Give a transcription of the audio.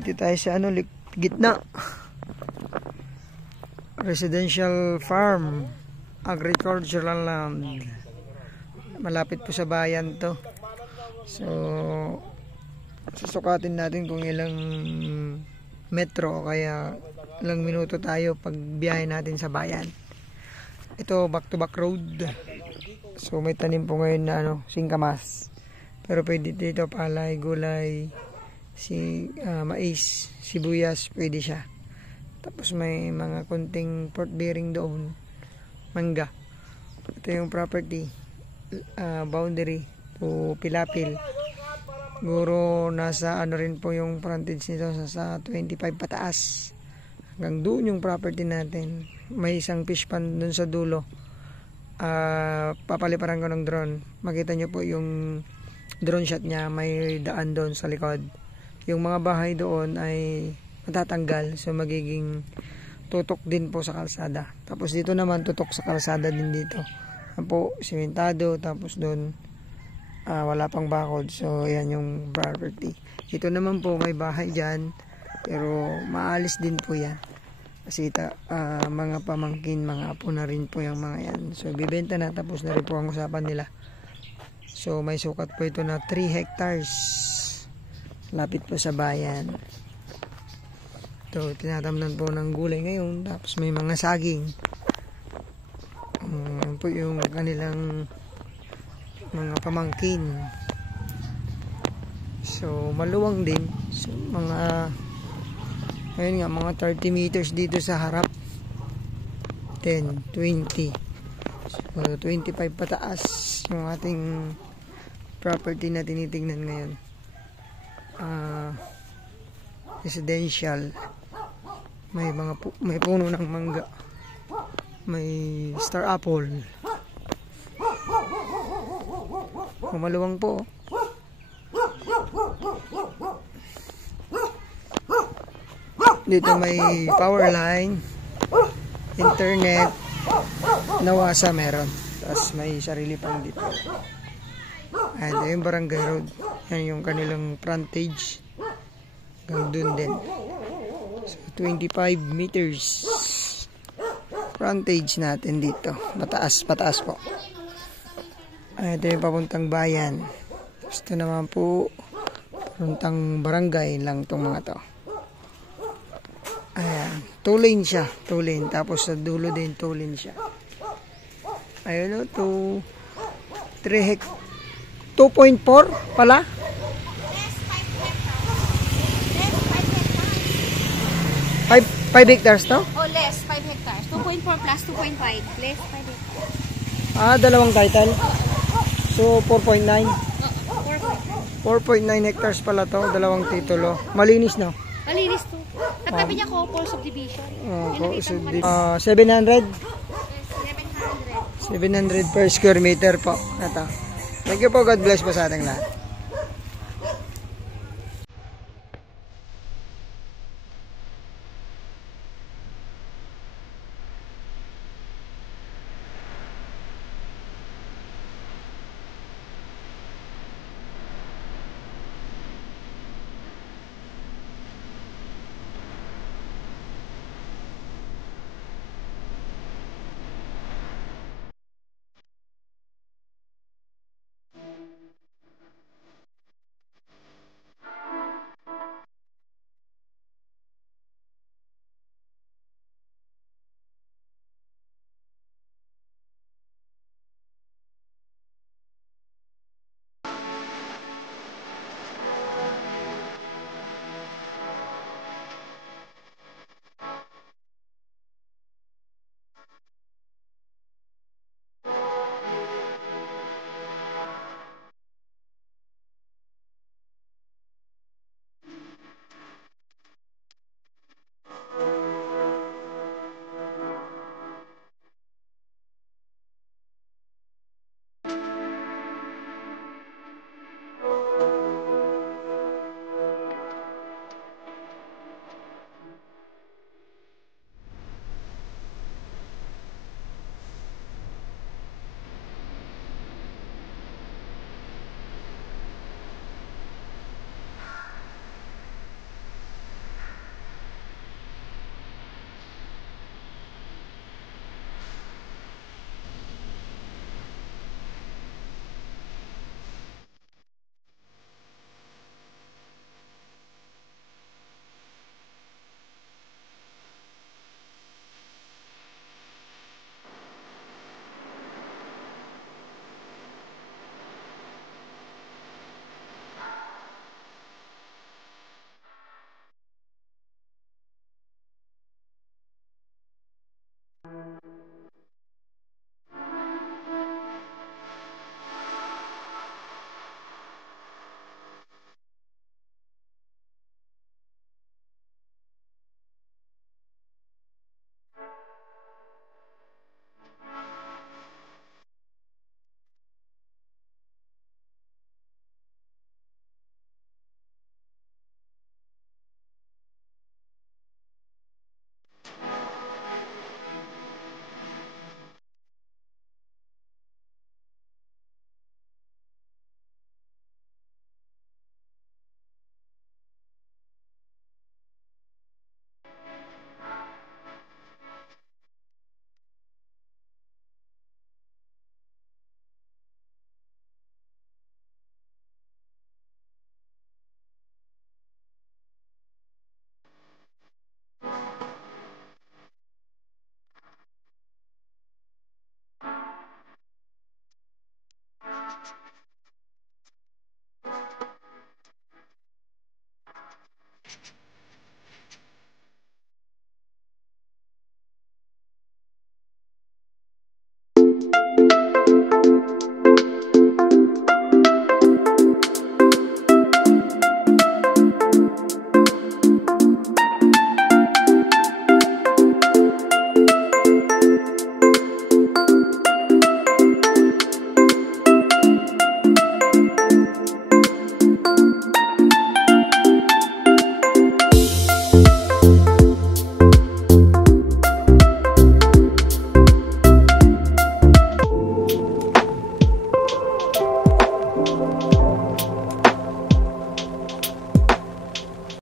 Dito tayo sa gitna. Residential farm, agricultural land. Malapit po sa bayan to. So, susukatin natin kung ilang metro o kaya ilang minuto tayo pag biyahe natin sa bayan. Ito, back to back road. So, may tanim po ngayon na singkamas. Pero pwede dito palay, gulay, mais, sibuyas, pwede siya. Tapos may mga konting port bearing doon, mangga. Ito yung property, boundary to Pilapil. Siguro nasa rin po yung frontage nito sa 25 pataas. Hanggang doon yung property natin. May isang fish pond doon sa dulo. Papaliparan ko ng drone. Makita nyo po yung drone shot niya, may daan doon sa likod. Yung mga bahay doon ay matatanggal, so magiging tutok din po sa kalsada. Tapos dito naman tutok sa kalsada din dito. Yan po, simentado, tapos doon wala pang bakod. So yan yung property. Dito naman po may bahay dyan, pero maalis din po yan. Kasi mga pamangkin, mga apo na rin po yung mga yan. So bibenta na, tapos na rin po ang usapan nila. So may sukat po ito na 3 hectares. Lapit po sa bayan. Ito, tinatamnan po ng gulay ngayon. Tapos may mga saging. Yan po yung kanilang mga pamangkin. So maluwang din. So ayun nga, mga 30 meters dito sa harap. 10, 20. So 25 pataas yung ating property na tinitingnan ngayon. Residential. May puno ng mangga. May star apple. Maluwang po. Dito may power line, internet, nawasa meron. Tapos may sarili pang dito. Ito yung barangay road. Yan yung kanilang frontage. Hanggang dun din. So, 25 meters frontage natin dito. Pataas po. Ito yung papuntang bayan. Ito naman po papuntang barangay lang itong mga to. Ayan. 2 lane siya. 2 lane. Tapos sa dulo din 2 lane siya. Ayun o. 2.4 pala. 5 hectares to? Oh, less 5 hectares. 2.4 plus 2.5. Less 5 hectares. Dalawang title. So 4.9. 4.9 4.9. hectares pala to, dalawang titulo. Malinis na. Malinis to. Katabi niya Couple Subdivision. 700? Yes, 700. 700 per square meter po. Ito. Thank you po. God bless po sa ating lahat.